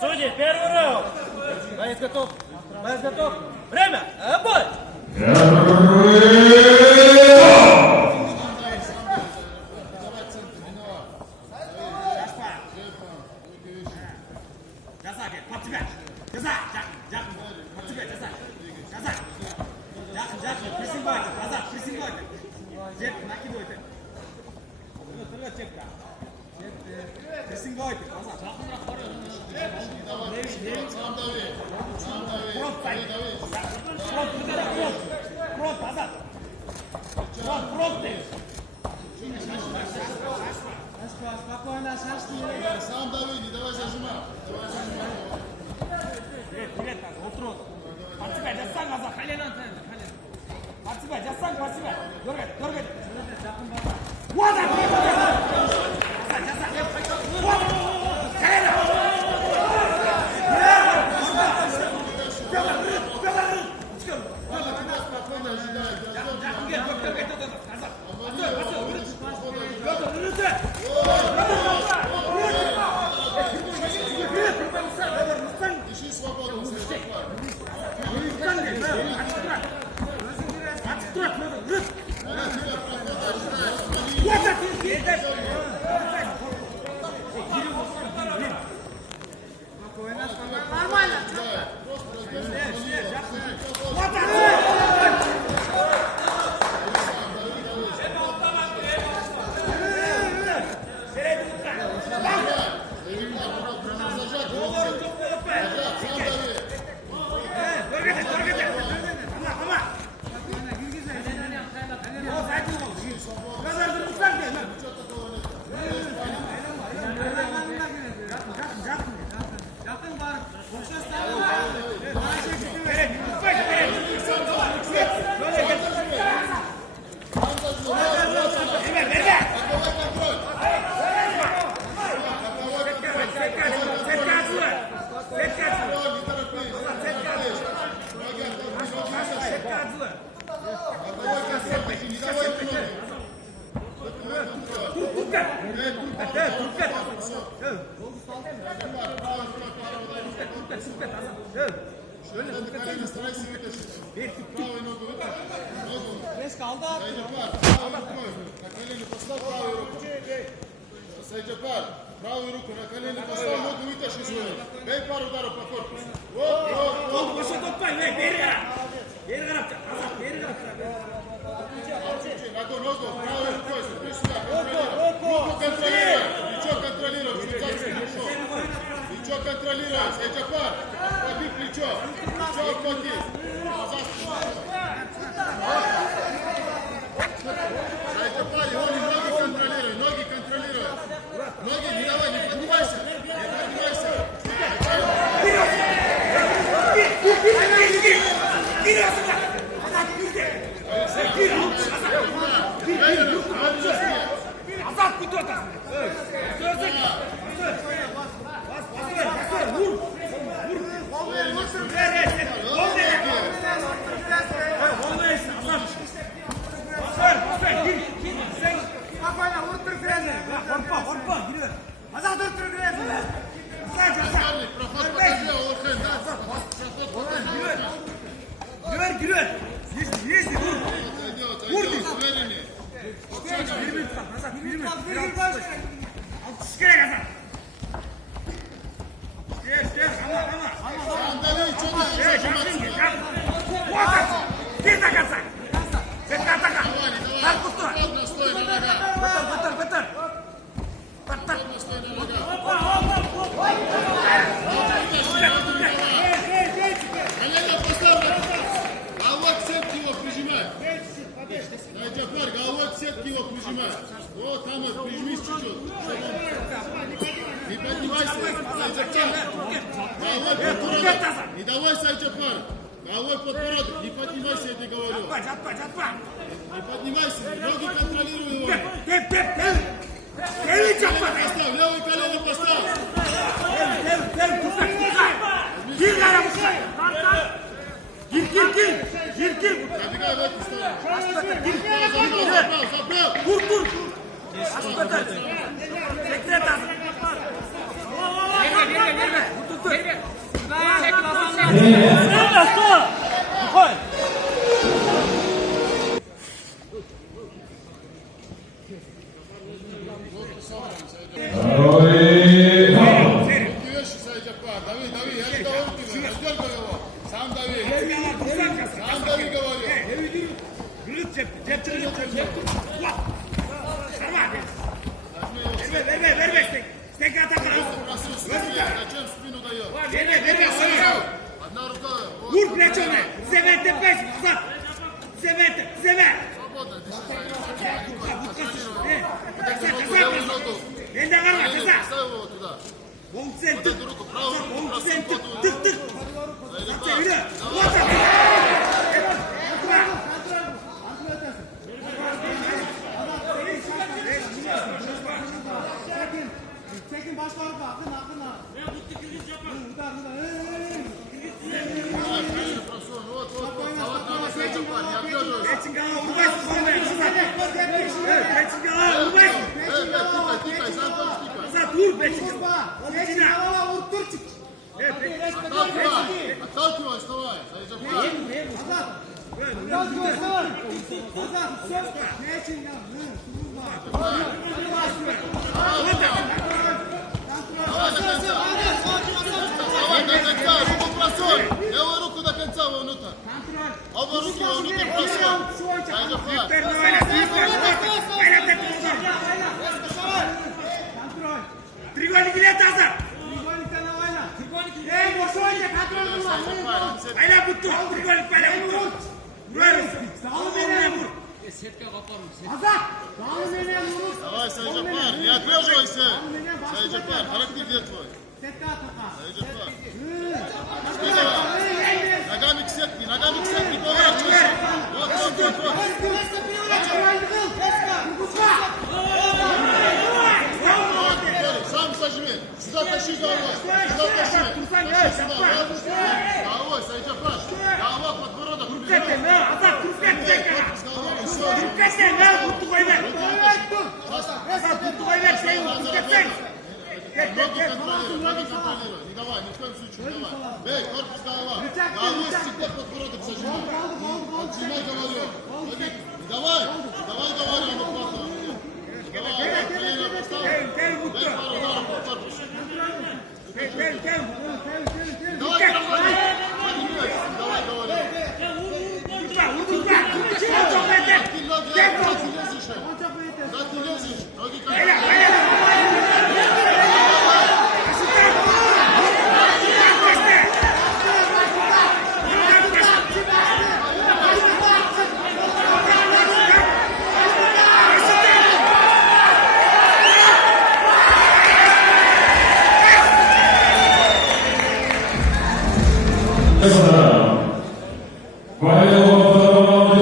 Судьи, первый раунд. Боец готов. Боец готов. Время. Бой. Спокойно, сам дави, не давай зажимать. Привет, утро. Подсыпай, жастан назад, коленан. Подсыпай, жастан, подсыпай. Дергай. Вот так. Вот. Колено. Спокойно ожидай. Ищи свободу. Нормально. Правой ногу вытащи. Резко алда. Правой рукой. На колени поставь правую руку. Сайджапар, правую руку на колени поставь, ногу вытащи свою. Бей пару ударов по корпусу. Вот. Ногу, правой рукой. Руку контролируй. Плечо контролируй. Плечо контролируй. Сайджапар, обходи плечо. Плечо обходи. Сайджапар, ноги контролируй. Ноги, не давай, не поднимайся. Azat kutu atasın. Vur. Vallahi Saycapar, gavot setki o prижимай. Вот там прижмись чуть-чуть. Не поднимайся, Saycapar. Головой подбородок. Не давай, Saycapar. Головой подбородок. Не поднимайся, я тебе говорю. Не поднимайся, ноги контролируй его. Поставь, левое колено поставь. Забегай в эту сторону. Забрал. Руки вещи, Saycapar. Дави, я не говорю тебе. Раздергай его. Сам дави. Сам дави, говорю. Зачем спину даешь? Одна рука. Vur plečone! Zemete peš! Zemete! Свободно, дыши. Levую ногу. Elden varma kısa! Ставь его туда. Bonksen Вот tık! эту руку, правую руку, Bonksen просунь tık! под Tık! Atça yürü! Atça! Çekin başları da akın. просунь. Вот. Давай, Saycapar, не отдергивайся. Peçingala vurmayın! Vurmayın! Peçingala vurmayın! Тикай, сам тоже тикай. Kısa vur peçingala! Çekin hava vur tur çık. Отталкивай, вставай. Saycapar. Biraz görsün. Azat söz. Çekin ya. Давай до конца, руку просунь. Левую руку до конца вовнутрь. Оба руки вовнутрь просунь. Saycapar. Trigonik bilet hazır! Saycapar, он сет. Ayla buttu! Trigonik böyle buttu! Vurarız! Olmayan vur! Давай, Saycapar, не отверживайся. Saycapar, характер где твой? Saycapar. Спина. Ногами к сетке, поворачивайся. Вот. Сам сожми. Сюда тащи головой. Тащи сюда. Вот. Головой, Saycapar. Голова, подбородок. Kurkete ne? Azat kurkete! Корпус головой. Все. Kurkete ne? Kutlu koyver! Azat kutlu koyver şeyi kurkete! Ноги контролируй. Не давай, ни в коем случае не давай. Бей, корпус, голова. Головой всегда подбородок сожимай. Отжимай, говорю. Не давай, говорю, оно плохо. Давай, колено поставь. Бей пару ударов по корпусу. Давай, проходи. Давай, говорю. Куда ты лезешь? Ноги контролируй. Qual é o